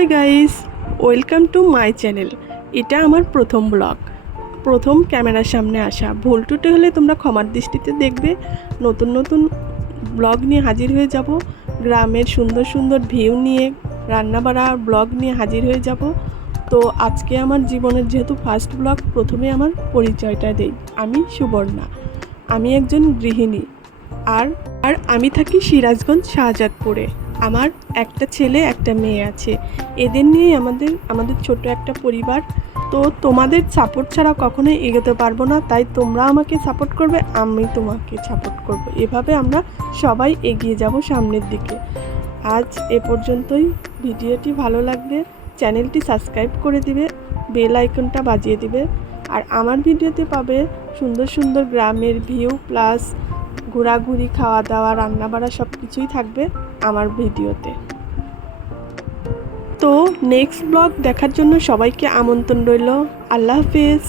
Hi guys, welcome to my channel. এটা আমার প্রথম ব্লগ, প্রথম ক্যামেরার সামনে আসা। ভুল টুটে হলে তোমরা ক্ষমার দৃষ্টিতে দেখবে। নতুন নতুন ব্লগ নিয়ে হাজির হয়ে যাব, গ্রামের সুন্দর সুন্দর ভিউ নিয়ে, রান্নাবাড়া ব্লগ নিয়ে হাজির হয়ে যাব। তো আজকে আমার জীবনের যেহেতু ফার্স্ট ব্লগ, প্রথমে আমার পরিচয়টা দেই। আমি সুবর্ণা, আমি একজন গৃহিণী। আর আর আমি থাকি সিরাজগঞ্জ শাহজাদপুরে। আমার একটা ছেলে একটা মেয়ে আছে। এদের নিয়েই আমাদের ছোট একটা পরিবার। তো তোমাদের সাপোর্ট ছাড়া কখনোই এগোতে পারবো না, তাই তোমরা আমাকে সাপোর্ট করবে, আমি তোমাকে সাপোর্ট করব। এভাবে আমরা সবাই এগিয়ে যাব সামনের দিকে। আজ এ পর্যন্তই। ভিডিওটি ভালো লাগলে চ্যানেলটি সাবস্ক্রাইব করে দিবে, বেল আইকনটা বাজিয়ে দিবে। আর আমার ভিডিওতে পাবে সুন্দর সুন্দর গ্রামের ভিউ, প্লাস ঘোরাঘুরি, খাওয়া দাওয়া, রান্নাবাড়া সব কিছুই থাকবে আমার ভিডিওতে। তো নেক্সট ব্লগ দেখার জন্য সবাইকে আমন্ত্রণ রইল। আল্লাহ হাফেজ।